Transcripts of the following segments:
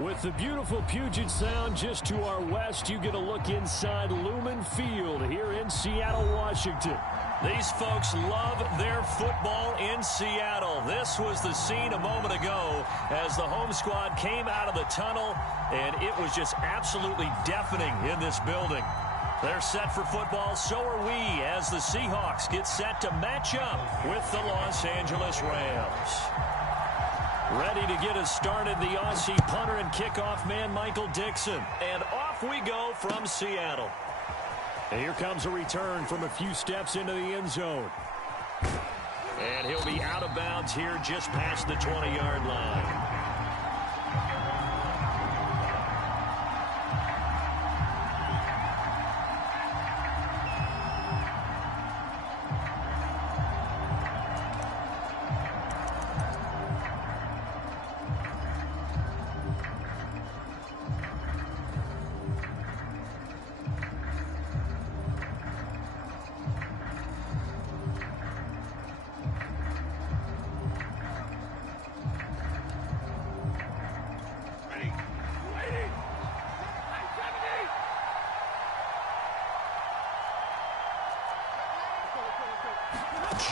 With the beautiful Puget Sound just to our west, you get a look inside Lumen Field here in Seattle, Washington. These folks love their football in Seattle. This was the scene a moment ago as the home squad came out of the tunnel, and it was just absolutely deafening in this building. They're set for football, so are we, as the Seahawks get set to match up with the Los Angeles Rams. Ready to get us started, the Aussie punter and kickoff man, Michael Dixon. And off we go from Seattle. And here comes a return from a few steps into the end zone. And he'll be out of bounds here just past the 20-yard line.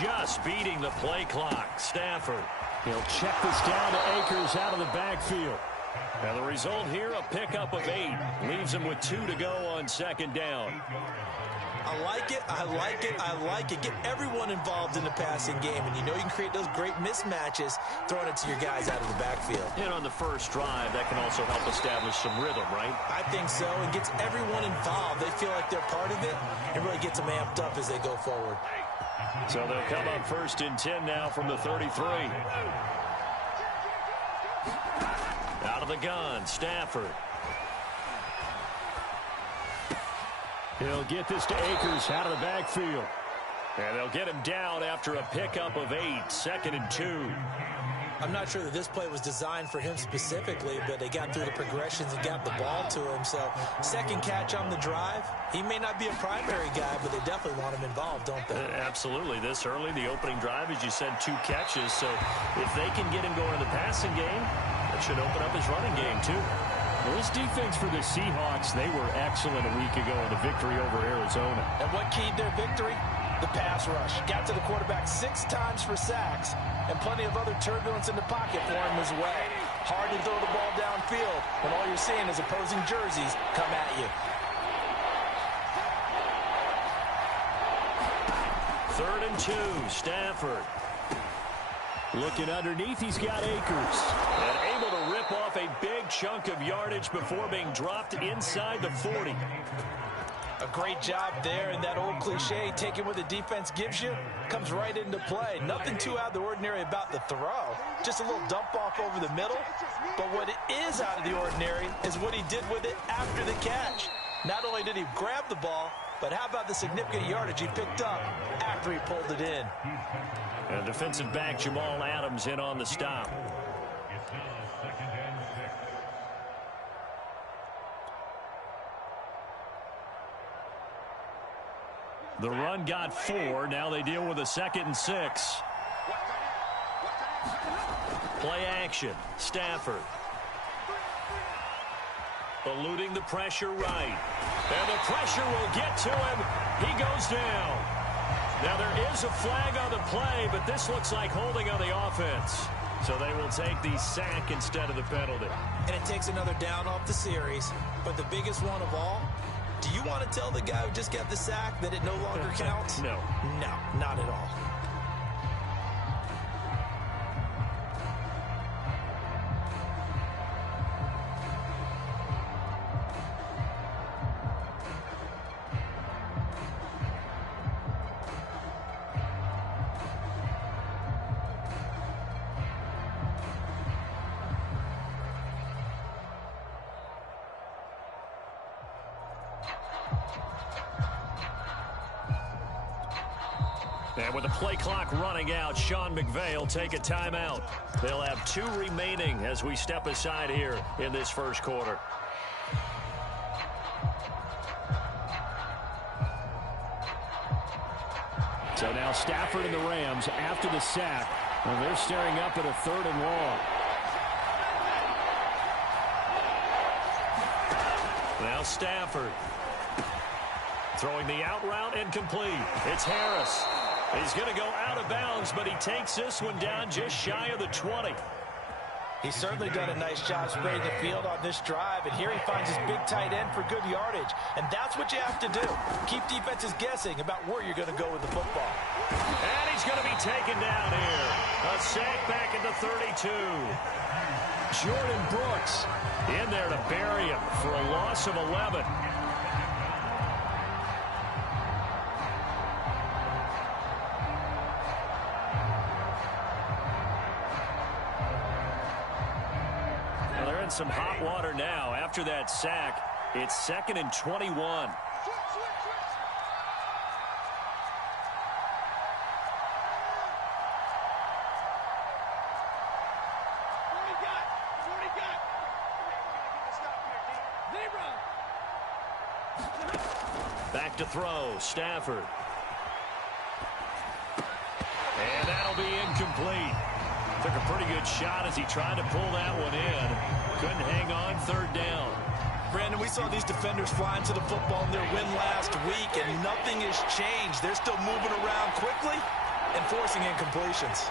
Just beating the play clock. Stafford. He'll check this down to Akers out of the backfield. And the result here, a pickup of 8. Leaves him with 2 to go on second down. I like it. I like it. I like it. Get everyone involved in the passing game. And you know you can create those great mismatches throwing it to your guys out of the backfield. And on the first drive, that can also help establish some rhythm, right? I think so. It gets everyone involved. They feel like they're part of it. It really gets them amped up as they go forward. So they'll come up first and 10 now from the 33. Out of the gun, Stafford. He'll get this to Akers out of the backfield. And they'll get him down after a pickup of 8, 2nd and 2. I'm not sure that this play was designed for him specifically, but they got through the progressions and got the ball to him. So second catch on the drive. He may not be a primary guy, but they definitely want him involved, don't they? Absolutely. This early, the opening drive, as you said, 2 catches. So if they can get him going in the passing game, that should open up his running game too. Well, this defense for the Seahawks, they were excellent a week ago in the victory over Arizona. And what keyed their victory? The pass rush. Got to the quarterback 6 times for sacks, and plenty of other turbulence in the pocket for him as well. Hard to throw the ball downfield when all you're seeing is opposing jerseys come at you. 3rd and 2, Stafford. Looking underneath, he's got Akers. And able to rip off a big chunk of yardage before being dropped inside the 40. A great job there, and that old cliche, taking what the defense gives you, comes right into play. Nothing too out of the ordinary about the throw. Just a little dump off over the middle. But what is out of the ordinary is what he did with it after the catch. Not only did he grab the ball, but how about the significant yardage he picked up after he pulled it in? And defensive back Jamal Adams in on the stop. The run got 4. Now they deal with a 2nd and 6. Play action. Stafford. Eluding the pressure right. And the pressure will get to him. He goes down. Now there is a flag on the play, but this looks like holding on the offense. So they will take the sack instead of the penalty. And it takes another down off the series. But the biggest one of all, do you want to tell the guy who just got the sack that it no longer counts? No. No, not at all. And with the play clock running out, Sean McVay will take a timeout. They'll have 2 remaining as we step aside here in this first quarter. So now Stafford and the Rams after the sack. Well, they're staring up at a 3rd and long. Now Stafford. Throwing the out route incomplete. It's Harris. He's going to go out of bounds, but he takes this one down just shy of the 20. He's certainly done a nice job spreading the field on this drive, and here he finds his big tight end for good yardage. And that's what you have to do. Keep defenses guessing about where you're going to go with the football. And he's going to be taken down here. A sack back into 32. Jordan Brooks in there to bury him for a loss of 11. Some hot water now after that sack. It's 2nd and 21. Back to throw, Stafford. And that'll be incomplete. Took a pretty good shot as he tried to pull that one in. Couldn't hang on, 3rd down. Brandon, we saw these defenders fly into the football in their win last week, and nothing has changed. They're still moving around quickly and forcing incompletions.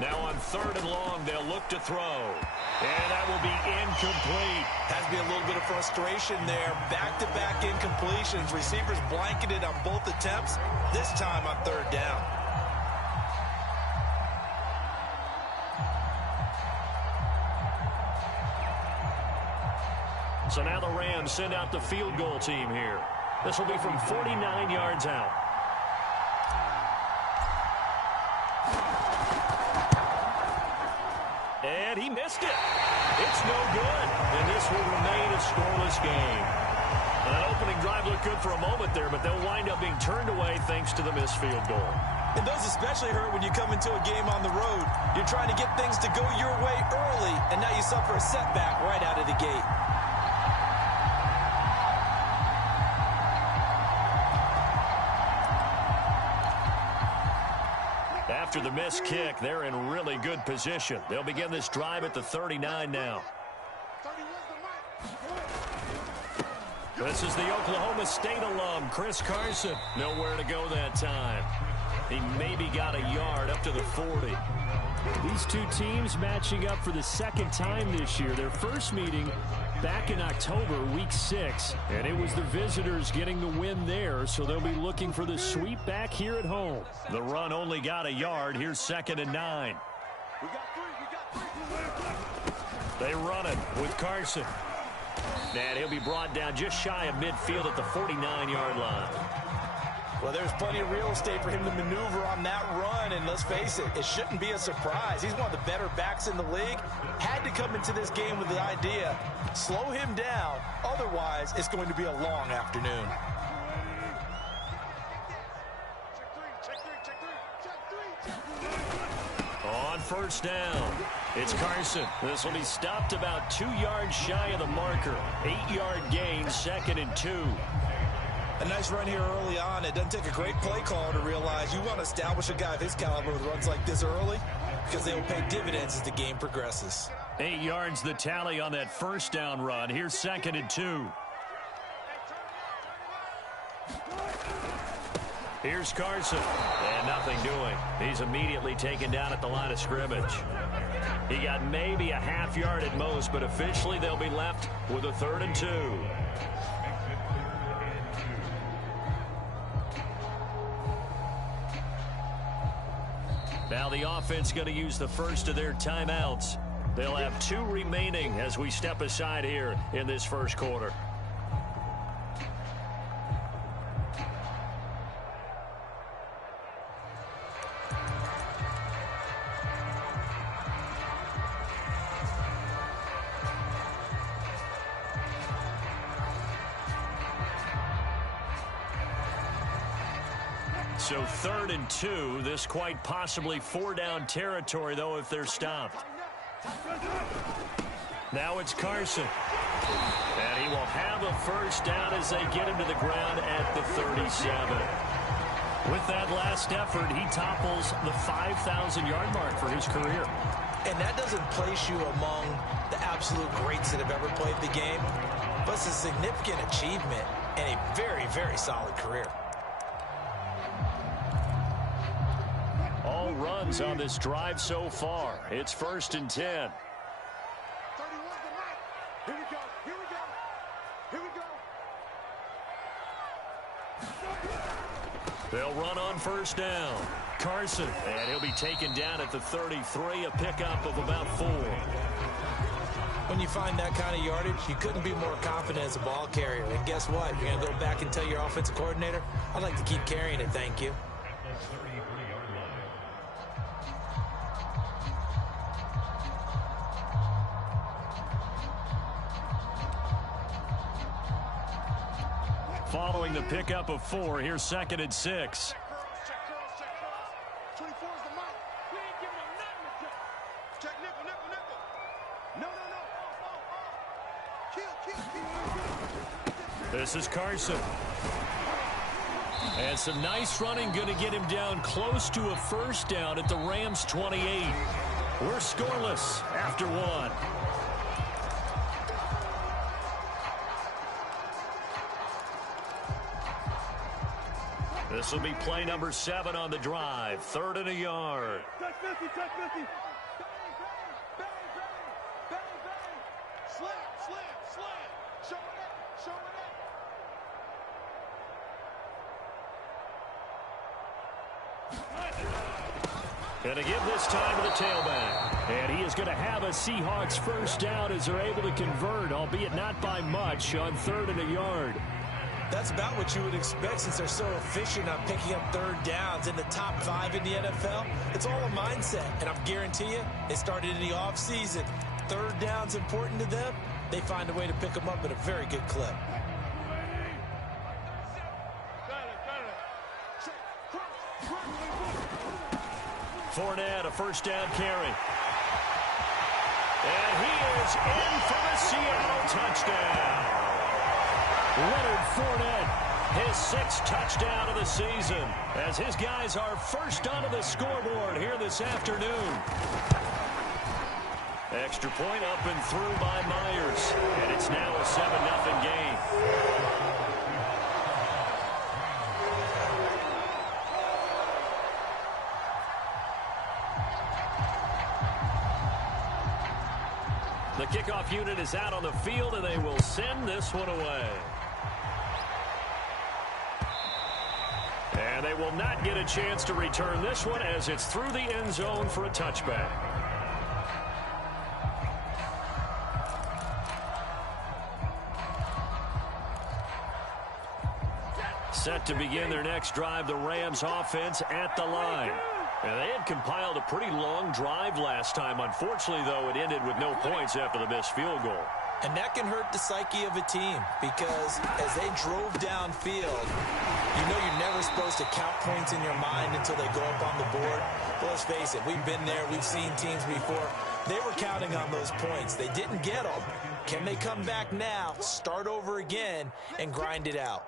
Now on 3rd and long, they'll look to throw. And that will be incomplete. Has to be a little bit of frustration there. Back-to-back incompletions. Receivers blanketed on both attempts, this time on 3rd down. So now the Rams send out the field goal team here. This will be from 49 yards out. And he missed it. It's no good. And this will remain a scoreless game. That opening drive looked good for a moment there, but they'll wind up being turned away thanks to the missed field goal. And those especially hurt when you come into a game on the road. You're trying to get things to go your way early, and now you suffer a setback right out of the gate. After the missed kick, they're in really good position. They'll begin this drive at the 39 now. This is the Oklahoma State alum, Chris Carson. Nowhere to go that time. He maybe got a yard up to the 40. These two teams matching up for the 2nd time this year. Their first meeting back in October, week 6. And it was the visitors getting the win there, so they'll be looking for the sweep back here at home. The run only got a yard. Here's 2nd and 9. They run it with Carson. And he'll be brought down just shy of midfield at the 49-yard line. Well, there's plenty of real estate for him to maneuver on that run, and let's face it, it shouldn't be a surprise. He's one of the better backs in the league. Had to come into this game with the idea, slow him down, otherwise it's going to be a long afternoon. On 1st down, it's Carson. This will be stopped about 2 yards shy of the marker. 8-yard gain, 2nd and 2. A nice run here early on. It doesn't take a great play caller to realize you want to establish a guy of his caliber with runs like this early because they will pay dividends as the game progresses. 8 yards the tally on that 1st down run. Here's 2nd and 2. Here's Carson. And nothing doing. He's immediately taken down at the line of scrimmage. He got maybe a half yard at most, but officially they'll be left with a 3rd and 2. Now the offense going to use the first of their timeouts. They'll have 2 remaining as we step aside here in this 1st quarter. So 3rd and 2, this quite possibly 4-down territory, though, if they're stopped. Now it's Carson. And he will have a first down as they get him to the ground at the 37. With that last effort, he topples the 5,000-yard mark for his career. And that doesn't place you among the absolute greats that have ever played the game, but it's a significant achievement and a very, very solid career. All runs on this drive so far. It's 1st and 10. They'll run on first down. Carson, and he'll be taken down at the 33, a pickup of about 4. When you find that kind of yardage, you couldn't be more confident as a ball carrier. And guess what? You're going to go back and tell your offensive coordinator, I'd like to keep carrying it, thank you. Following the pickup of 4, here's 2nd and 6. This is Carson. And some nice running going to get him down close to a first down at the Rams' 28. We're scoreless after 1. This will be play number 7 on the drive. 3rd and a yard. Touch 50, touch 50. Bang, slam. Show it up. Going to give this time to the tailback. And he is going to have a Seahawks first down as they're able to convert, albeit not by much, on 3rd and a yard. That's about what you would expect since they're so efficient on picking up 3rd downs in the top 5 in the NFL. It's all a mindset, and I guarantee you, it started in the offseason. 3rd down's important to them. They find a way to pick them up at a very good clip. Fournette, a first down carry. And he is in for the Seattle touchdown. Leonard Fournette, his 6th touchdown of the season, as his guys are first onto the scoreboard here this afternoon. Extra point up and through by Myers, and it's now a 7-0 game. The kickoff unit is out on the field, and they will send this one away. And they will not get a chance to return this one as it's through the end zone for a touchback. Set to begin their next drive, the Rams offense at the line. And they had compiled a pretty long drive last time. Unfortunately, though, it ended with no points after the missed field goal. And that can hurt the psyche of a team because as they drove downfield, you know you're never supposed to count points in your mind until they go up on the board. But let's face it, we've been there. We've seen teams before. They were counting on those points. They didn't get them. Can they come back now, start over again, and grind it out?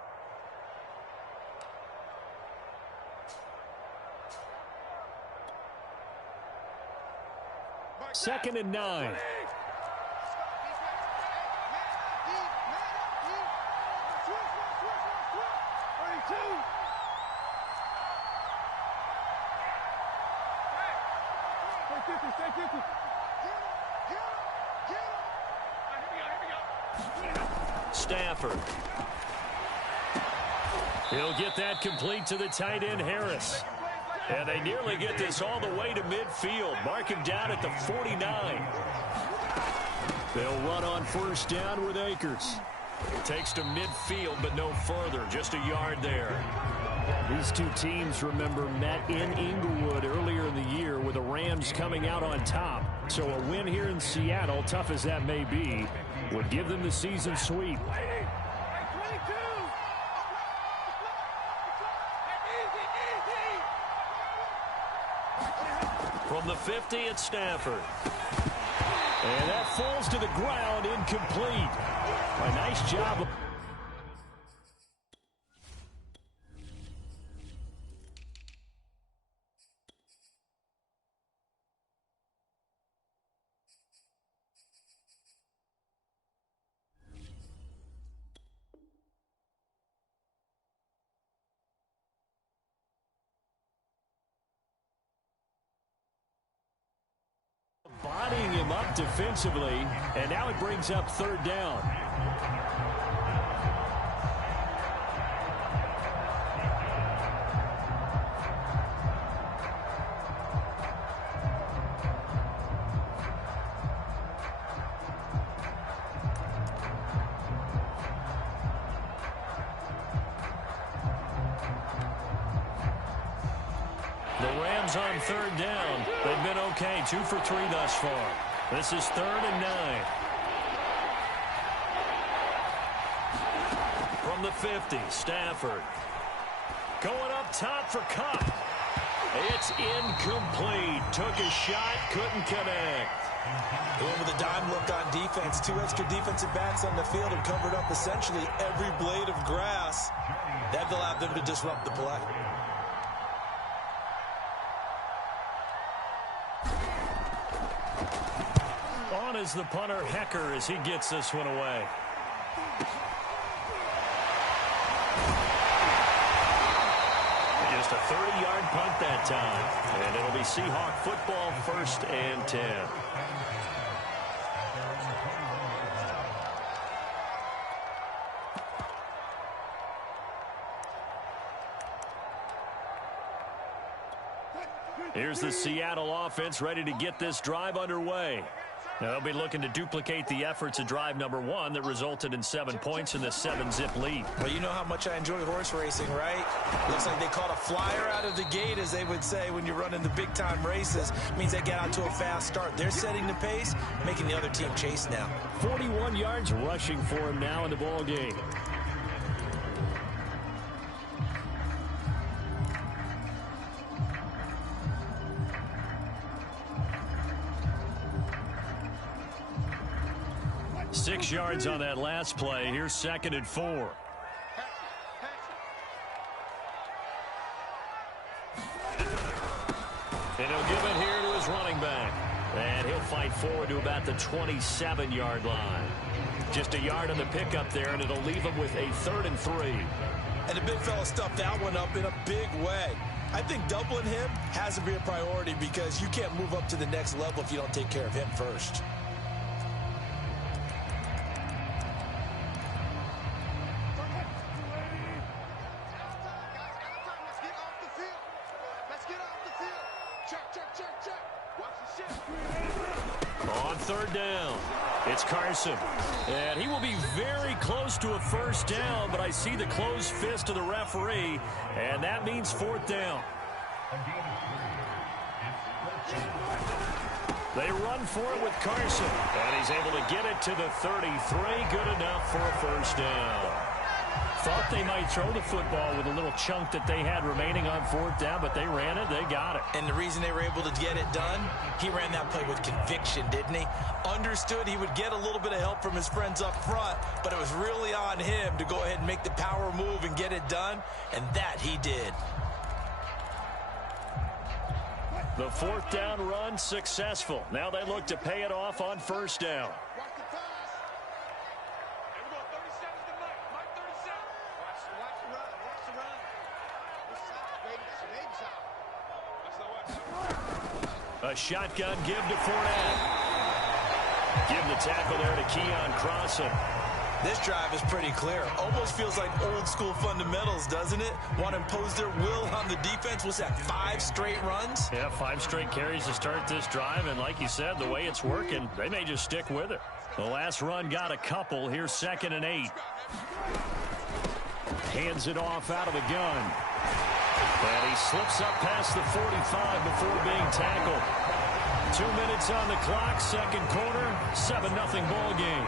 Second and 9. Stafford. He'll get that complete to the tight end, Harris. And they nearly get this all the way to midfield. Mark him down at the 49. They'll run on first down with Akers. Takes to midfield, but no further. Just a yard there. These two teams, remember, met in Inglewood earlier in the year with the Rams coming out on top. So a win here in Seattle, tough as that may be, would give them the season sweep. From the 50 at Stafford. And that falls to the ground, incomplete. A nice job. Bodying him up defensively, and now it brings up third down. On third down. They've been okay. 2 for 3 thus far. This is 3rd and 9. From the 50, Stafford. Going up top for Cup. It's incomplete. Took a shot, couldn't connect. Going with a dime look on defense. 2 extra defensive backs on the field and covered up essentially every blade of grass. That allowed them to disrupt the play. On is the punter, Hecker, as he gets this one away. Just a 30-yard punt that time. And it'll be Seahawk football, 1st and 10. Here's the Seattle offense ready to get this drive underway. Now they'll be looking to duplicate the efforts of drive number 1 that resulted in 7 points in the 7-zip lead. Well, you know how much I enjoy horse racing, right? Looks like they caught a flyer out of the gate, as they would say when you're running the big-time races. It means they get out to a fast start. They're setting the pace, making the other team chase now. 41 yards rushing for him now in the ball game. Six yards on that last play. Here's 2nd and 4. And he'll give it here to his running back. And he'll fight forward to about the 27-yard line. Just a yard on the pickup there, and it'll leave him with a 3rd and 3. And the big fella stuffed that one up in a big way. I think doubling him has to be a priority because you can't move up to the next level if you don't take care of him first. On 3rd down, it's Carson. And he will be very close to a 1st down, but I see the closed fist of the referee, and that means 4th down. They run for it with Carson, and he's able to get it to the 33. Good enough for a 1st down. Thought they might throw the football with a little chunk that they had remaining on 4th down, but they ran it, they got it. And the reason they were able to get it done, he ran that play with conviction, didn't he? Understood he would get a little bit of help from his friends up front, but it was really on him to go ahead and make the power move and get it done, and that he did. The 4th down run successful. Now they look to pay it off on 1st down. A shotgun give to Fournette. Give the tackle there to Keon Crossan. This drive is pretty clear. Almost feels like old school fundamentals, doesn't it? Want to impose their will on the defense. Was that 5 straight runs? Yeah, 5 straight carries to start this drive. And like you said, the way it's working, they may just stick with it. The last run got a couple. Here's 2nd and 8. Hands it off out of the gun. And he slips up past the 45 before being tackled. 2 minutes on the clock, 2nd quarter, 7-0 ball game.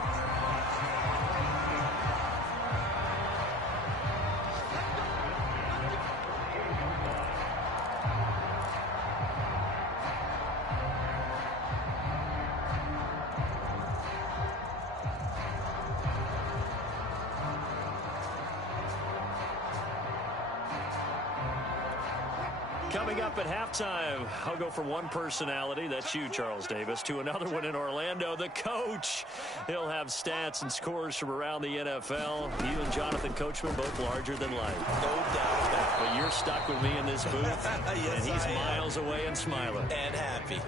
Coming up at halftime, I'll go from one personality, that's you, Charles Davis, to another one in Orlando, the coach. He'll have stats and scores from around the NFL. You and Jonathan Coachman both larger than life. No doubt about it. But you're stuck with me in this booth, Yes, and he's miles away and smiling. And happy.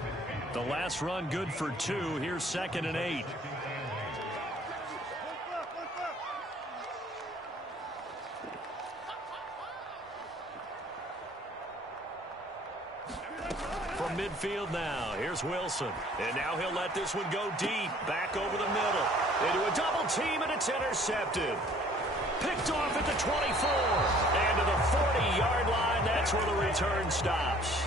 The last run good for 2. Here's 2nd and 8. From midfield now, here's Wilson. And now he'll let this one go deep. Back over the middle. Into a double team, and it's intercepted. Picked off at the 24. And to the 40-yard line, that's where the return stops.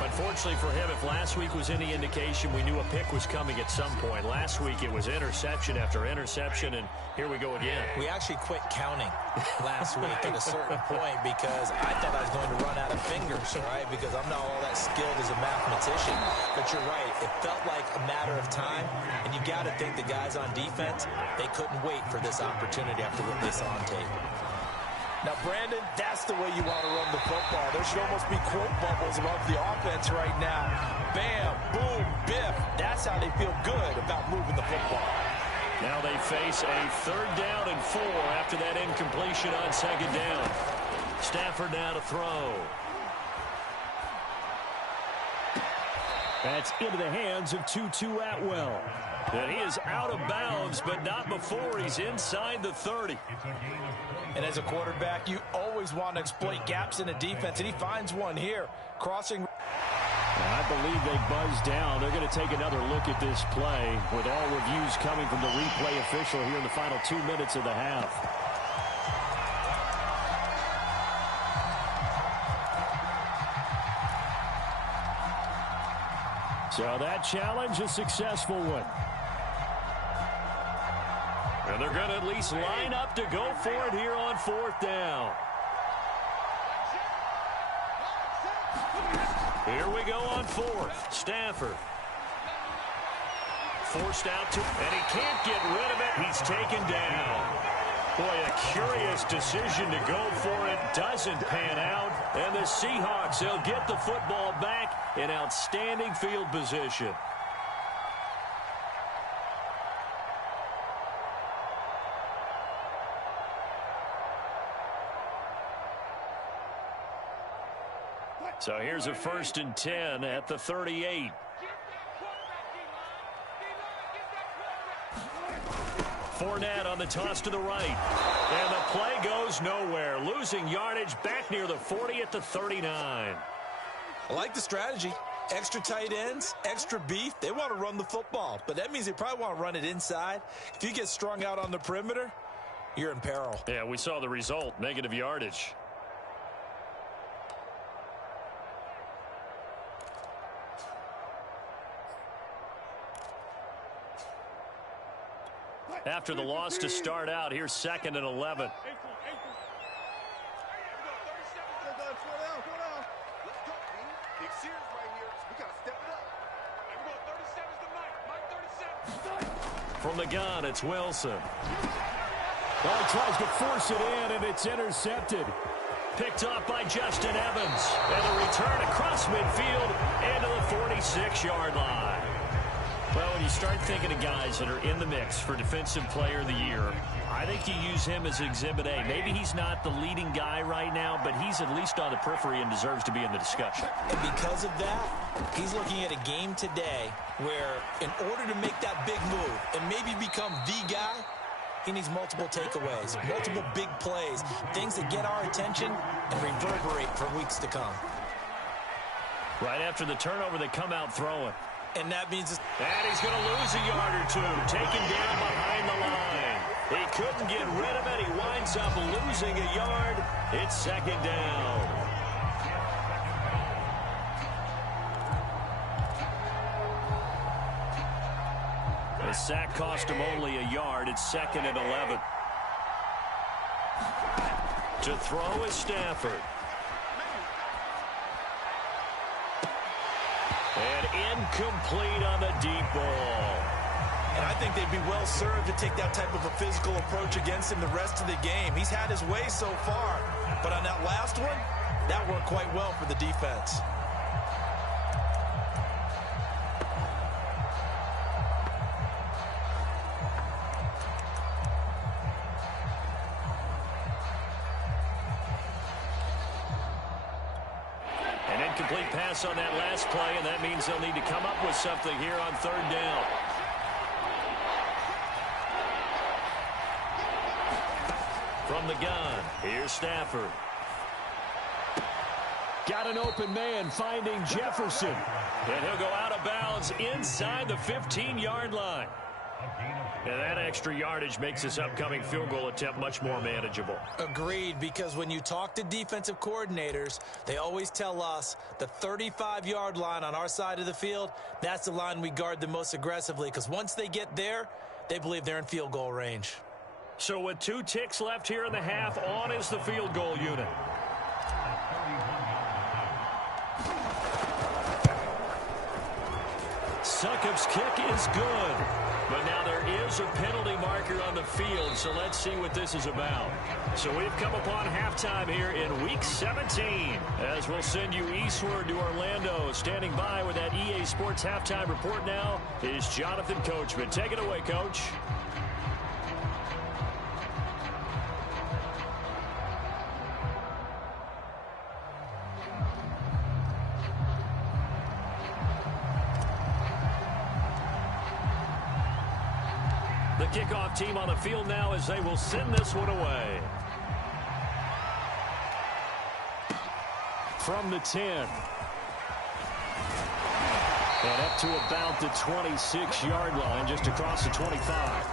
Unfortunately for him, if last week was any indication, we knew a pick was coming at some point. Last week it was interception after interception, and here we go again. We actually quit counting last week at a certain point because I thought I was going to run out of fingers, right? Because I'm not all that skilled as a mathematician. But you're right. It felt like a matter of time, and you got to think the guys on defense, they couldn't wait for this opportunity after what they saw on tape. Now, Brandon, that's the way you want to run the football. There should almost be quote bubbles above the offense right now. Bam, boom, biff. That's how they feel good about moving the football. Now they face a 3rd down and 4 after that incompletion on 2nd down. Stafford now to throw. That's into the hands of Tutu Atwell. And he is out of bounds, but not before he's inside the 30. And as a quarterback, you always want to exploit gaps in a defense, and he finds one here, crossing. I believe they buzzed down. They're going to take another look at this play with all reviews coming from the replay official here in the final 2 minutes of the half. So that challenge, a successful one. And they're going to at least line up to go for it here on 4th down. Here we go on 4th. Stafford. Forced out to, and he can't get rid of it. He's taken down. Boy, a curious decision to go for it. Doesn't pan out. And the Seahawks, they'll get the football back in outstanding field position. So here's a 1st and 10 at the 38. Fournette on the toss to the right. And the play goes nowhere. Losing yardage back near the 40 at the 39. I like the strategy. Extra tight ends, extra beef. They want to run the football, but that means they probably want to run it inside. If you get strung out on the perimeter, you're in peril. Yeah, we saw the result, negative yardage. After the loss to start out, here's 2nd and 11. From the gun, it's Wilson. Well, he tries to force it in, and it's intercepted. Picked off by Justin Evans. And the return across midfield into the 46-yard line. Well, when you start thinking of guys that are in the mix for Defensive Player of the Year, I think you use him as Exhibit A. Maybe he's not the leading guy right now, but he's at least on the periphery and deserves to be in the discussion. And because of that, he's looking at a game today where in order to make that big move and maybe become the guy, he needs multiple takeaways, multiple big plays, things that get our attention and reverberate for weeks to come. Right after the turnover, they come out throwing. And that means... And he's going to lose a yard or two, taken down behind the line. He couldn't get rid of it. He winds up losing a yard. It's 2nd down. The sack cost him only a yard. It's 2nd and 11. To throw is Stafford. And incomplete on the deep ball. And I think they'd be well served to take that type of a physical approach against him the rest of the game. He's had his way so far. But on that last one, That worked quite well for the defense. An incomplete pass on that last play, and that means they'll need to come up with something here on third down. From the gun, here's Stafford. Got an open man finding Jefferson. And he'll go out of bounds inside the 15-yard line. And that extra yardage makes this upcoming field goal attempt much more manageable. Agreed, because when you talk to defensive coordinators, they always tell us the 35-yard line on our side of the field, that's the line we guard the most aggressively, because once they get there, they believe they're in field goal range. So with 2 ticks left here in the half, on is the field goal unit. Succop's kick is good. But now there is a penalty marker on the field, so let's see what this is about. So we've come upon halftime here in Week 17, as we'll send you eastward to Orlando. Standing by with that EA Sports halftime report now is Jonathan Coachman. Take it away, Coach. The kickoff team on the field now as they will send this one away. From the 10. And up to about the 26-yard line, just across the 25.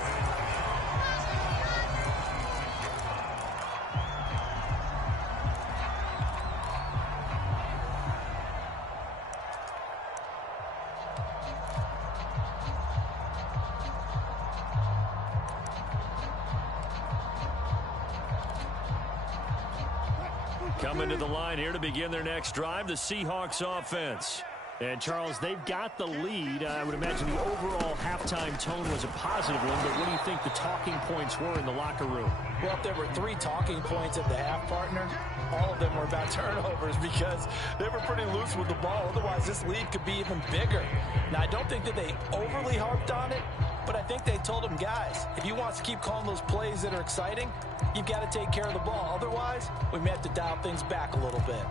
Coming to the line here to begin their next drive, the Seahawks offense. And, Charles, they've got the lead. I would imagine the overall halftime tone was a positive one, but what do you think the talking points were in the locker room? Well, if there were 3 talking points at the half, partner, all of them were about turnovers because they were pretty loose with the ball. Otherwise, this lead could be even bigger. Now, I don't think that they overly harped on it, but I think they told them, guys, if you want us to keep calling those plays that are exciting, you've got to take care of the ball. Otherwise, we may have to dial things back a little bit.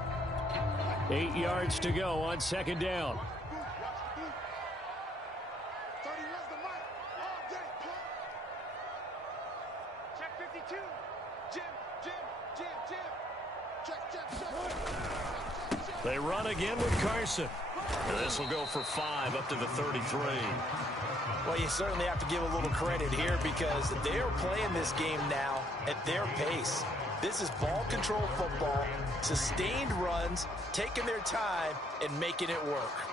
8 yards to go on second down. Check 52. Jim. Check. They run again with Carson. And this will go for 5 up to the 33. Well, you certainly have to give a little credit here because they are playing this game now at their pace. This is ball control football, sustained runs, taking their time, and making it work.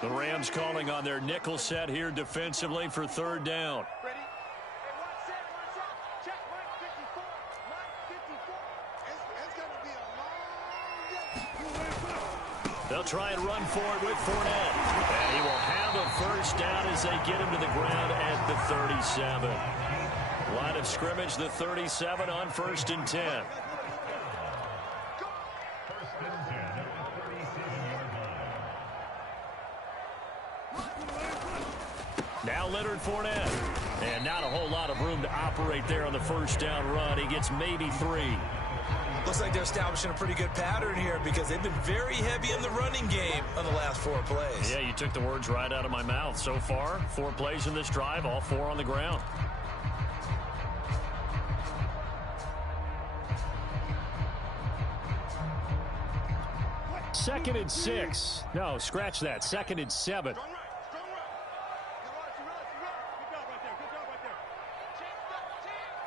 The Rams calling on their nickel set here defensively for third down. Ready? Hey, one set. Check Mike 54. It's going to be a long day. They'll try and run for it with Fournette. And he will have a first down as they get him to the ground at the 37. Line of scrimmage, the 37 on 1st and 10. Now Leonard Fournette. And not a whole lot of room to operate there on the first down run. He gets maybe 3. Looks like they're establishing a pretty good pattern here because they've been very heavy in the running game on the last 4 plays. Yeah, you took the words right out of my mouth. So far, 4 plays in this drive, all 4 on the ground. Second and 6. No, scratch that. Second and 7. Strong right. Good job right there.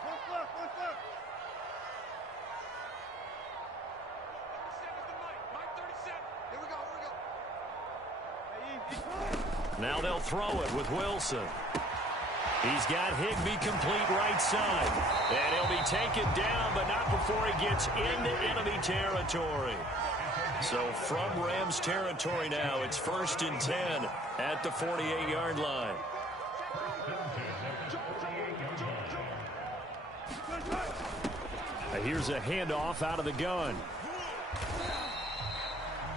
One left. 37's the mic. Mike 37. Here we go. Now they'll throw it with Wilson. He's got Higbee complete right side. And he'll be taken down, but not before he gets into enemy territory. So from Rams territory now, it's 1st and 10 at the 48-yard line. Here's a handoff out of the gun.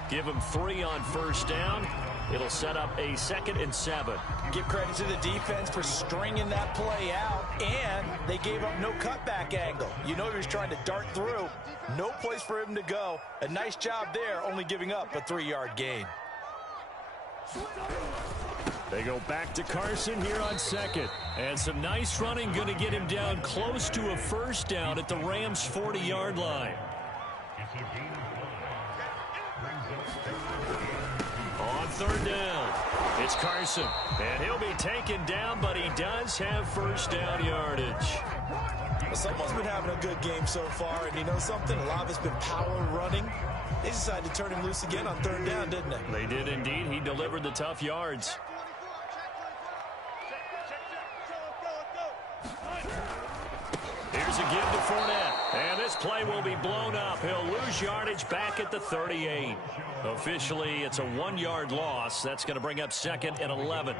Give him 3 on first down. It'll set up a 2nd and 7. Give credit to the defense for stringing that play out, and they gave up no cutback angle. You know he was trying to dart through. No place for him to go. A nice job there, only giving up a 3-yard gain. They go back to Carson here on 2nd. And some nice running going to get him down close to a first down at the Rams' 40-yard line. On 3rd down, it's Carson. And he'll be taken down, but he does have first down yardage. Well, someone's been having a good game so far, and you know something? A lot of it's been power running. They decided to turn him loose again on 3rd down, didn't they? They did indeed. He delivered the tough yards. Here's a give to Fournette. And this play will be blown up. He'll lose yardage back at the 38. Officially, it's a 1-yard loss. That's going to bring up 2nd and 11.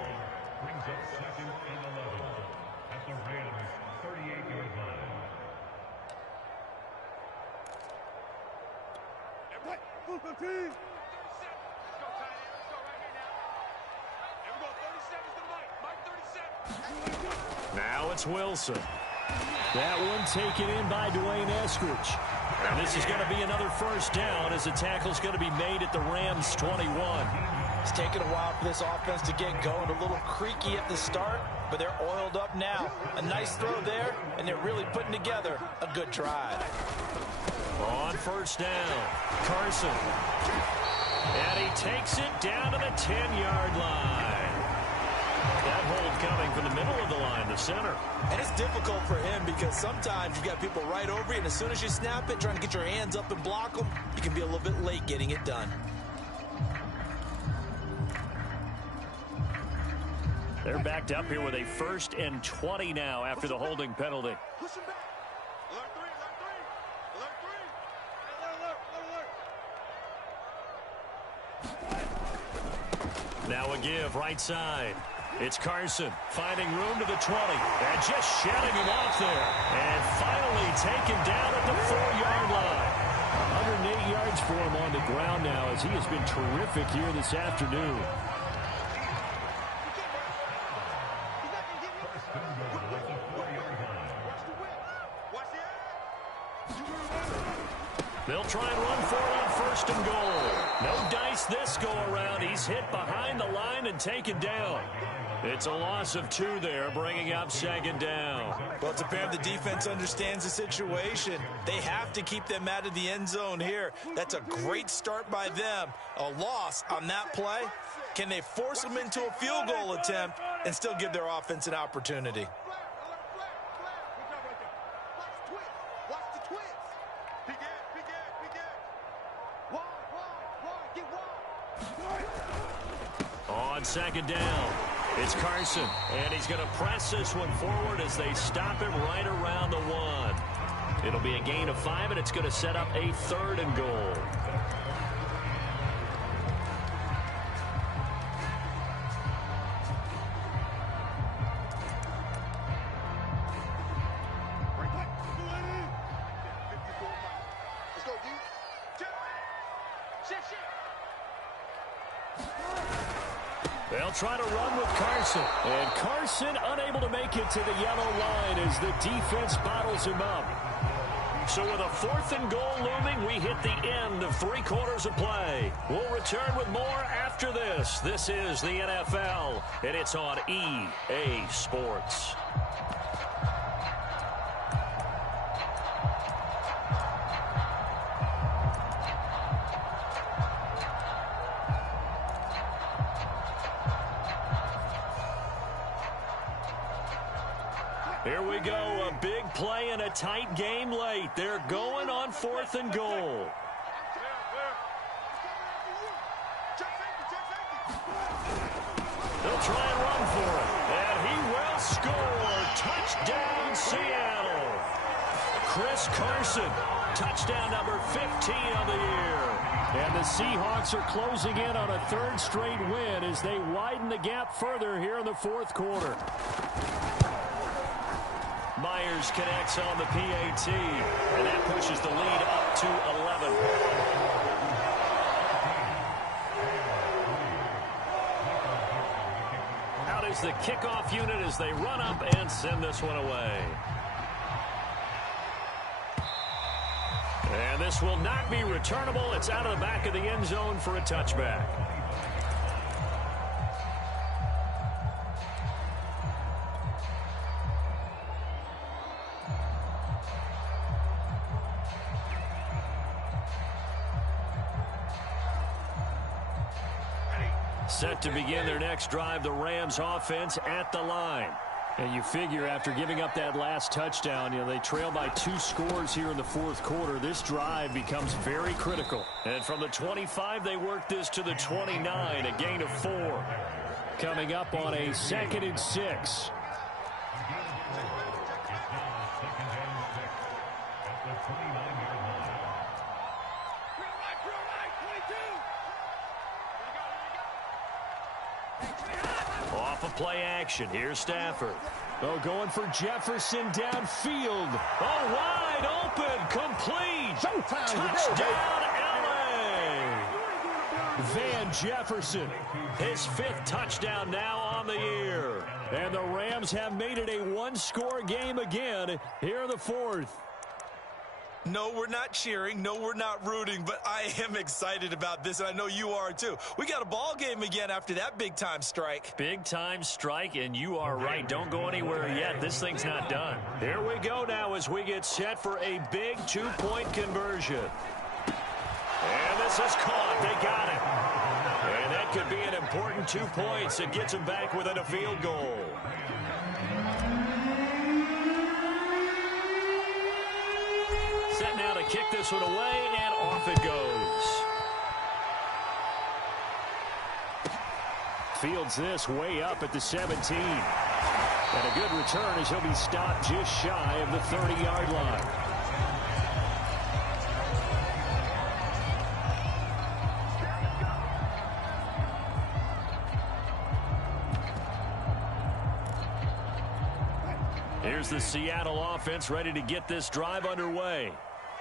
Now it's Wilson. That one taken in by Dwayne Eskridge. And this is going to be another first down as the tackle's going to be made at the Rams' 21. It's taken a while for this offense to get going. A little creaky at the start, but they're oiled up now. A nice throw there, and they're really putting together a good drive. On first down, Carson. And he takes it down to the 10-yard line. That hold coming from the middle of the line, the center. And it's difficult for him because sometimes you've got people right over you, and as soon as you snap it, trying to get your hands up and block them, you can be a little bit late getting it done. They're backed up here with a 1st and 20 now after the holding penalty. Push him back. Alert 3, alert 3, alert 3. Now a give right side. It's Carson finding room to the 20 and just shedding him off there. And finally taken down at the 4-yard line. 108 yards for him on the ground now as he has been terrific here this afternoon. They'll try and run for it on 1st and goal. No dice this go around. He's hit behind the line and taken down. It's a loss of 2 there, bringing up 2nd down. Well, it's apparent the defense understands the situation. They have to keep them out of the end zone here. That's a great start by them. A loss on that play. Can they force them into a field goal attempt and still give their offense an opportunity? On 2nd down, it's Carson, and he's going to press this one forward as they stop him right around the 1. It'll be a gain of 5, and it's going to set up a 3rd and goal. They'll try to run with Carson. And Carson unable to make it to the yellow line as the defense bottles him up. So with a 4th and goal looming, we hit the end of 3 quarters of play. We'll return with more after this. This is the NFL, and it's on EA Sports. Here we go, a big play and a tight game late. They're going on 4th and goal. They'll try and run for it, and he will score. Touchdown, Seattle. Chris Carson, touchdown number 15 of the year. And the Seahawks are closing in on a 3rd straight win as they widen the gap further here in the 4th quarter. Myers connects on the PAT, and that pushes the lead up to 11. Out is the kickoff unit as they run up and send this one away. And this will not be returnable. It's out of the back of the end zone for a touchback. Set to begin their next drive, the Rams offense at the line. And you figure after giving up that last touchdown, they trail by 2 scores here in the fourth quarter. This drive becomes very critical. And from the 25, they work this to the 29, a gain of 4. Coming up on a 2nd and 6. Off of play action. Here's Stafford. Oh, going for Jefferson downfield. Oh, wide open. Complete. Touchdown, LA. Van Jefferson. His 5th touchdown now on the year. And the Rams have made it a 1-score game again here in the 4th. No, we're not cheering. No, we're not rooting, but I am excited about this, and I know you are too. We got a ball game again after that big-time strike. Big-time strike, and you are right. Don't go anywhere yet. This thing's not done. Here we go now as we get set for a big 2-point conversion. And this is caught. They got it. And that could be an important 2 points. It gets them back within a field goal. Set now to kick this one away, and off it goes. Fields this way up at the 17. And a good return as he'll be stopped just shy of the 30-yard line. Here's the Seattle offense ready to get this drive underway.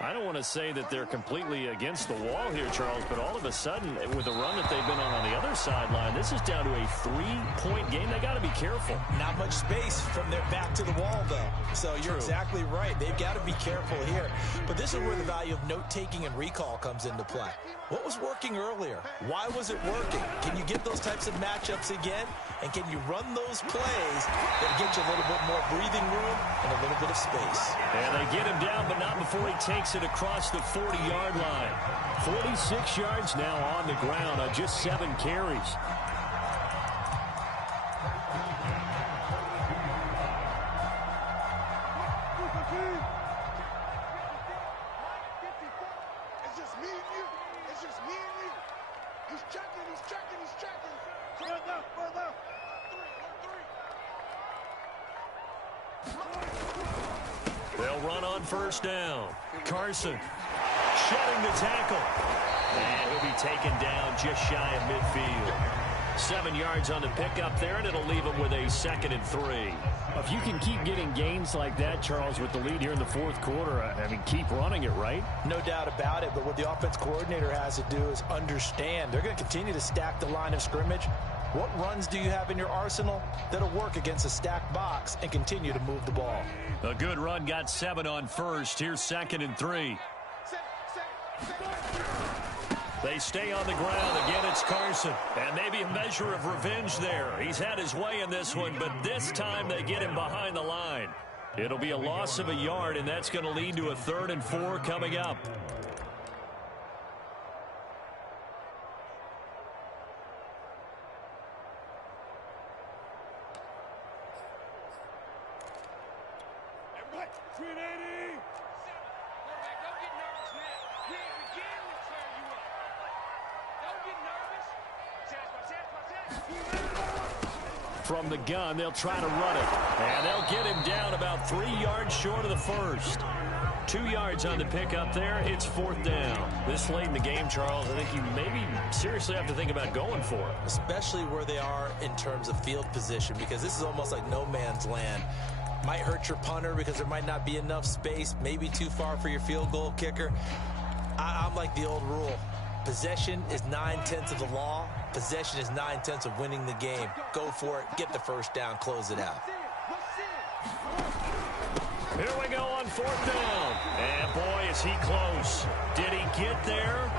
I don't want to say that they're completely against the wall here, Charles, but all of a sudden, with the run that they've been on the other sideline, this is down to a 3-point game. They got to be careful. Not much space from their back to the wall, though. So you're exactly right. They've got to be careful here. But this is where the value of note-taking and recall comes into play. What was working earlier? Why was it working? Can you get those types of matchups again? And can you run those plays that get you a little bit more breathing room and a little bit of space? And they get him down, but not before he takes it across the 40-yard line. 46 yards now on the ground on just 7 carries. They'll run on first down. Carson shedding the tackle. And he'll be taken down just shy of midfield. 7 yards on the pickup there, and it'll leave him with a 2nd and 3. If you can keep getting gains like that, Charles, with the lead here in the fourth quarter, I mean, keep running it, right? No doubt about it, but what the offense coordinator has to do is understand. They're going to continue to stack the line of scrimmage. What runs do you have in your arsenal that'll work against a stacked box and continue to move the ball? A good run, got 7 on first. Here's 2nd and 3. They stay on the ground. Again, it's Carson. And maybe a measure of revenge there. He's had his way in this one, but this time they get him behind the line. It'll be a loss of a yard, and that's going to lead to a 3rd and 4 coming up. From the gun, they'll try to run it. And they'll get him down about 3 yards short of the first. 2 yards on the pickup there. It's 4th down. This late in the game, Charles, I think you maybe seriously have to think about going for it. Especially where they are in terms of field position, because this is almost like no man's land. Might hurt your punter because there might not be enough space, maybe too far for your field goal kicker. I'm like the old rule. Possession is 9/10 of the law. Possession is 9/10 of winning the game. Go for it. Get the first down. Close it out. Here we go on 4th down. And boy, is he close. Did he get there?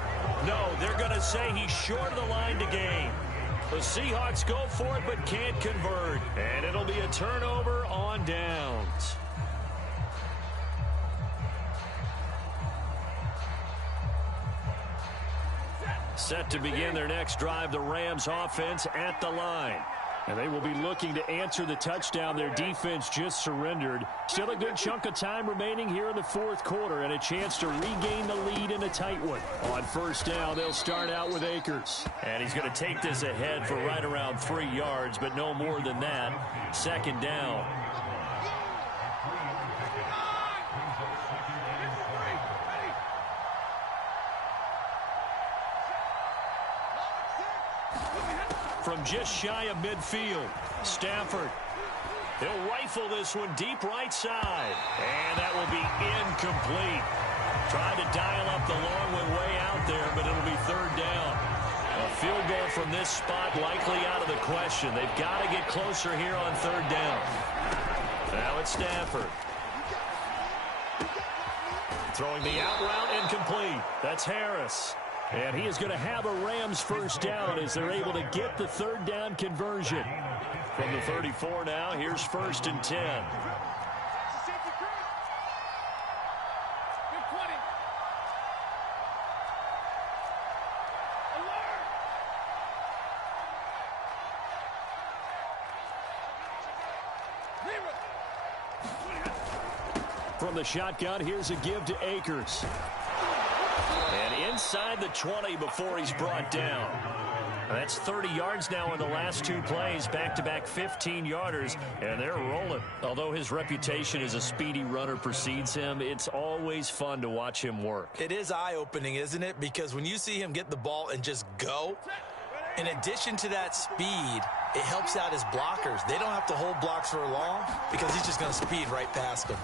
No, they're going to say he's short of the line to gain. The Seahawks go for it but can't convert. And it'll be a turnover on downs. Set to begin their next drive, the Rams offense at the line. And they will be looking to answer the touchdown their defense just surrendered. Still a good chunk of time remaining here in the 4th quarter and a chance to regain the lead in a tight one. On 1st down, they'll start out with Akers. And he's going to take this ahead for right around 3 yards, but no more than that. 2nd down. From just shy of midfield, Stafford. He'll rifle this one deep right side. And that will be incomplete. Trying to dial up the long one way out there, but it'll be 3rd down. A field goal from this spot likely out of the question. They've got to get closer here on 3rd down. Now it's Stafford. Throwing the out route incomplete. That's Harris. And he is going to have a Rams 1st down as they're able to get the 3rd down conversion. From the 34 now, here's 1st and 10. From the shotgun, here's a give to Akers. And inside the 20 before he's brought down. That's 30 yards now in the last 2 plays, back-to-back 15-yarders, and they're rolling. Although his reputation as a speedy runner precedes him, it's always fun to watch him work. It is eye-opening, isn't it? Because when you see him get the ball and just go, in addition to that speed, it helps out his blockers. They don't have to hold blocks for long because he's just going to speed right past them.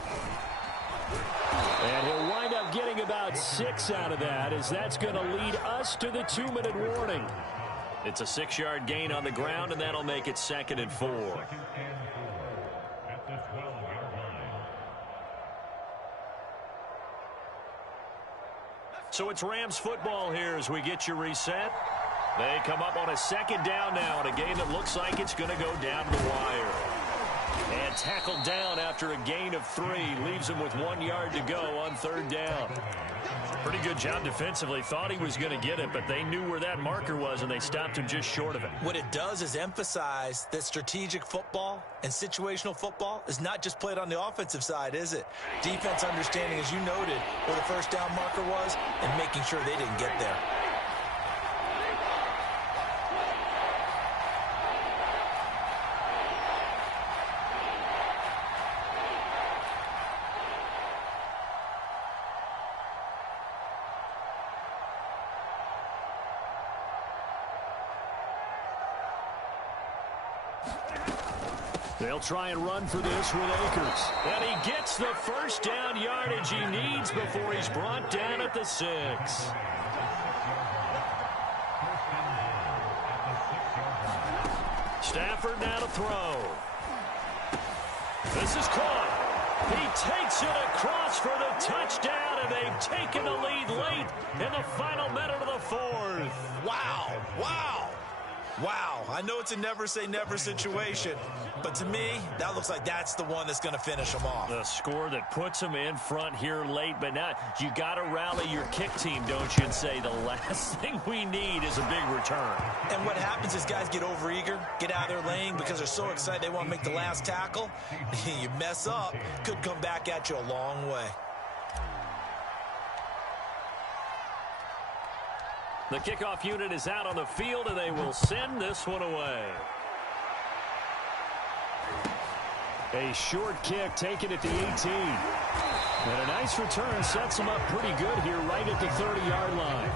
And he'll wind up getting about 6 out of that, as that's going to lead us to the 2-minute warning. It's a 6-yard gain on the ground, and that'll make it 2nd and 4. So it's Rams football here as we get you reset. They come up on a 2nd down now in a game that looks like it's going to go down to the wire. And tackled down after a gain of 3. Leaves him with 1 yard to go on 3rd down. Pretty good job defensively. Thought he was going to get it, but they knew where that marker was, and they stopped him just short of it. What it does is emphasize that strategic football and situational football is not just played on the offensive side, is it? Defense understanding, as you noted, where the 1st down marker was and making sure they didn't get there. They'll try and run for this with Akers. And he gets the 1st down yardage he needs before he's brought down at the 6. Stafford now to throw. This is caught. He takes it across for the touchdown, and they've taken the lead late in the final minute of the 4th. Wow, wow. Wow, I know it's a never-say-never situation, but to me, that looks like that's the one that's going to finish them off. The score that puts them in front here late, but now you got to rally your kick team, don't you, and say the last thing we need is a big return. And what happens is guys get overeager, get out of their lane because they're so excited they want to make the last tackle. You mess up, could come back at you a long way. The kickoff unit is out on the field, and they will send this one away. A short kick taken at the 18. And a nice return sets them up pretty good here right at the 30-yard line.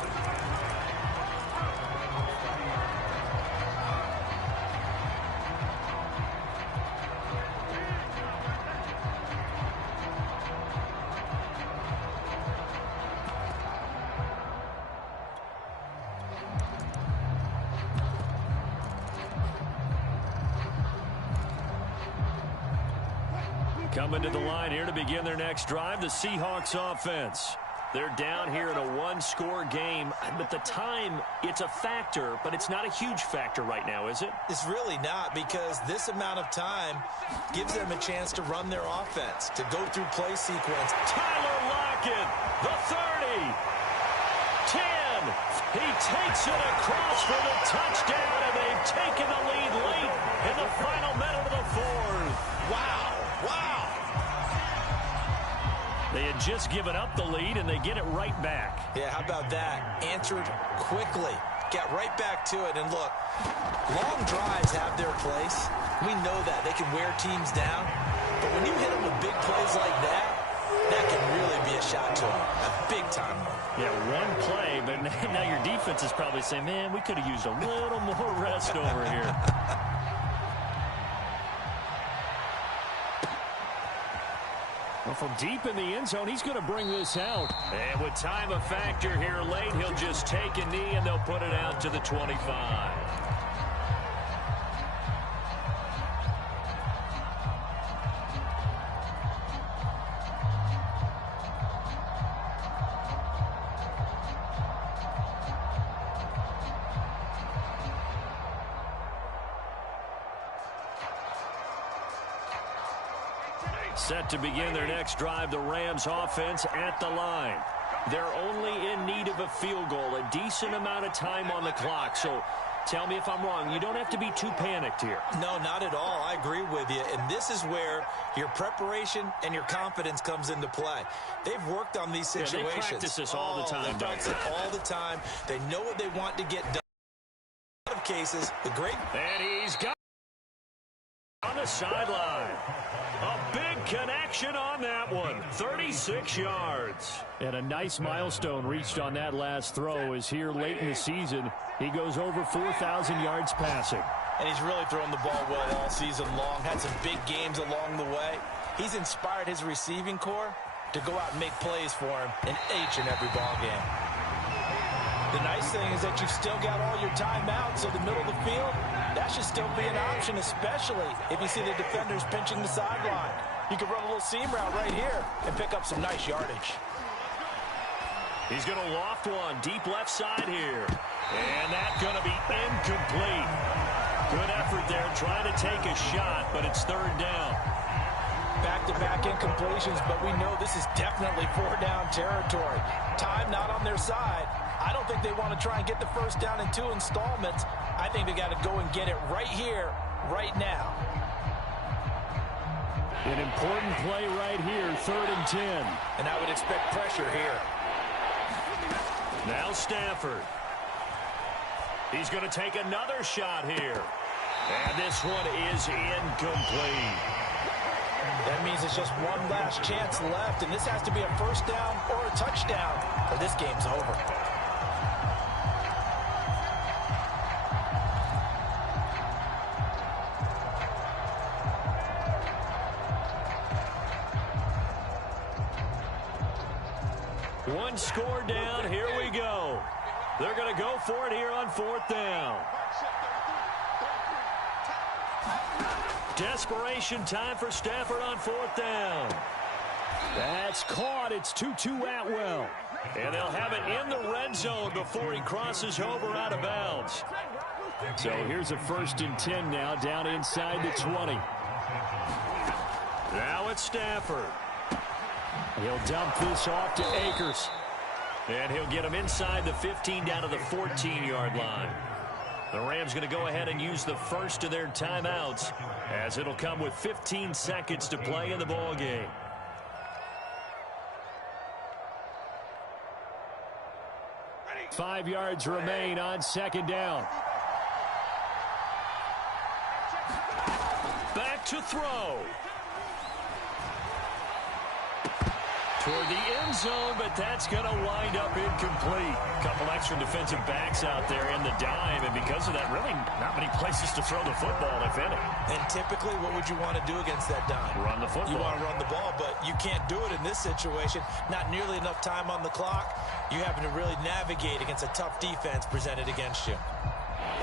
Coming to the line here to begin their next drive, the Seahawks offense. They're down here in a one-score game, but the time, it's a factor, but it's not a huge factor right now, is it? It's really not, because this amount of time gives them a chance to run their offense, to go through play sequence. Tyler Lockett, the 30, 10. He takes it across for the touchdown, and they've taken the lead late in the final minute of the fourth. Wow. They had just given up the lead, and they get it right back. Yeah, how about that? Answered quickly. Get right back to it. And look, long drives have their place. We know that. They can wear teams down. But when you hit them with big plays like that, that can really be a shot to them. A big-time one. Yeah, one play, but now your defense is probably saying, man, we could have used a little more rest over here. Well, from deep in the end zone, he's going to bring this out. And with time a factor here late, he'll just take a knee and they'll put it out to the 25. Set to begin their next drive, the Rams offense at the line. They're only in need of a field goal, a decent amount of time on the clock. So tell me if I'm wrong. You don't have to be too panicked here. No, not at all. I agree with you. And this is where your preparation and your confidence comes into play. They've worked on these situations. Yeah, they practice this all the time. They practice it all the time. They know what they want to get done. In a lot of cases, the great... And he's got on the sideline. A big connection on that one. 36 yards. And a nice milestone reached on that last throw is here late in the season. He goes over 4,000 yards passing. And he's really thrown the ball well all season long. Had some big games along the way. He's inspired his receiving corps to go out and make plays for him in each and every ball game. The nice thing is that you've still got all your timeouts, so the middle of the field, that should still be an option, especially if you see the defenders pinching the sideline. You can run a little seam route right here and pick up some nice yardage. He's going to loft one deep left side here. And that's going to be incomplete. Good effort there trying to take a shot, but it's third down. Back-to-back incompletions, but we know this is definitely four-down territory. Time not on their side. I don't think they want to try and get the first down in 2 installments. I think they got to go and get it right here, right now. An important play right here, 3rd and 10. And I would expect pressure here. Now Stafford. He's going to take another shot here. And this one is incomplete. That means it's just one last chance left, and this has to be a first down or a touchdown, or this game's over. One score down. Here we go. They're going to go for it here on 4th down. Desperation time for Stafford on 4th down. That's caught. It's 2-2 Atwell. And they'll have it in the red zone before he crosses over out of bounds. So here's a 1st and 10 now, down inside the 20. Now it's Stafford. He'll dump this off to Akers. And he'll get him inside the 15 down to the 14-yard line. The Rams going to go ahead and use the first of their timeouts, as it'll come with 15 seconds to play in the ball game. Ready. 5 yards remain on 2nd down. Back to throw. Toward the end zone, but that's going to wind up incomplete. Couple extra defensive backs out there in the dime, and because of that, really not many places to throw the football, if any. And typically, what would you want to do against that dime? Run the football. You want to run the ball, but you can't do it in this situation. Not nearly enough time on the clock. You having to really navigate against a tough defense presented against you.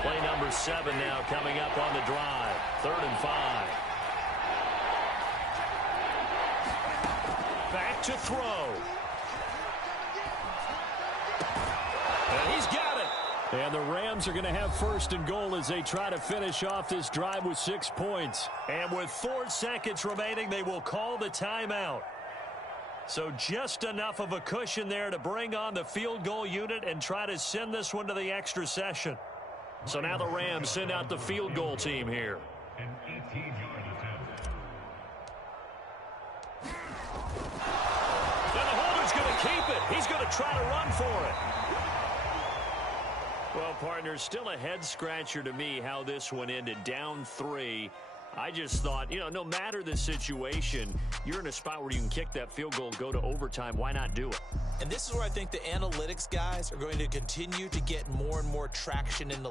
Play number 7 now coming up on the drive. 3rd and 5. to throw. And he's got it. And the Rams are going to have first and goal as they try to finish off this drive with 6 points. And with 4 seconds remaining, they will call the timeout. So just enough of a cushion there to bring on the field goal unit and try to send this one to the extra session. So now the Rams send out the field goal team here. An 18-yard attempt. And the holder's going to keep it. He's going to try to run for it. Well, partner, still a head-scratcher to me how this one ended. Down 3. I just thought, no matter the situation, you're in a spot where you can kick that field goal, go to overtime. Why not do it? And this is where I think the analytics guys are going to continue to get more and more traction in the league.